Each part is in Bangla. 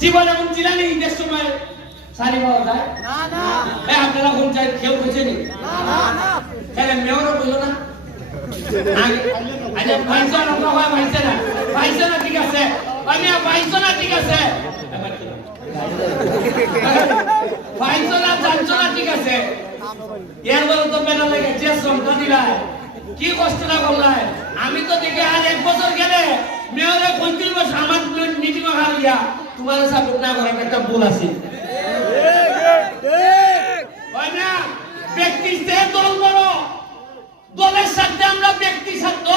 জীবন এমন ছিলেন ঈদের সময় শাড়ি পাওয়া যায় না না আপনারা কোন চাই কেউ খুঁজেনি না না না তাহলে মেয়রও বললো না আচ্ছা ভাইসা না হয় ভাইসা না ঠিক আছে আমি ভাইসা না ঠিক আছে ভাইসা না জানছো না ঠিক আছে এর বলে তো মেলা লাগে যে শ্রমটা দিলাই কি কষ্টটা করলাই আমি তো দেখি আর এক বছর গেলে মেয়রে 35 বছর আমার মিটিং হারিয়া তোমার সাপোর্ট না করার একটা ভুল আছে ব্যক্তি সে দল বড় দলের সাথে আমরা ব্যক্তি সাথে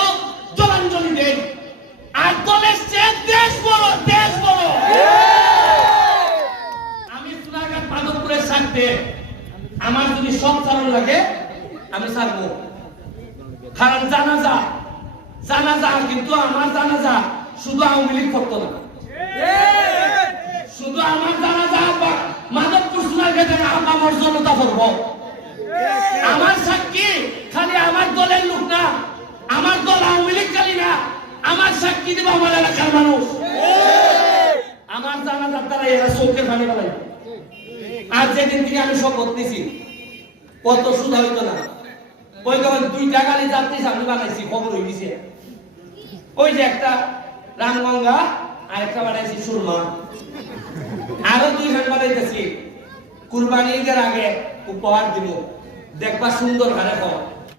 জলাঞ্জলি দেই আর দলের সে দেশ বড় আমি সোনারঘাট মাধবপুরের সাথে আমার যদি সব চালন লাগে আমি ছাড়বো কারণ জানাজা কিন্তু আমার জানাজা শুধু আওয়ামী লীগ করতো না শুধু আমার জানাজা মাধবপুর সোনারঘাটে আমার জনতা করবো আমার সাক্ষী খালি আমার দলের লোক না আমার দল আওয়ামী লীগ খালি না আমার সাক্ষী দেব আমার এলাকার মানুষ আমার জানাজার দ্বারা এরা চৌকের পানি বানাই আর যেদিন থেকে আমি শপথ নিছি কত সুদা হইতো না ওই তখন 2টা গাড়ি যাত্রী সামনে বানাইছি খবর হয়ে গেছে ওই যে একটা রামগঙ্গা আর একটা বানাইছি সুরমা আরো 2 খান বানাইতেছি কুরবানি ঈদের আগে উপহার দিব দেখবা সুন্দর ঘরে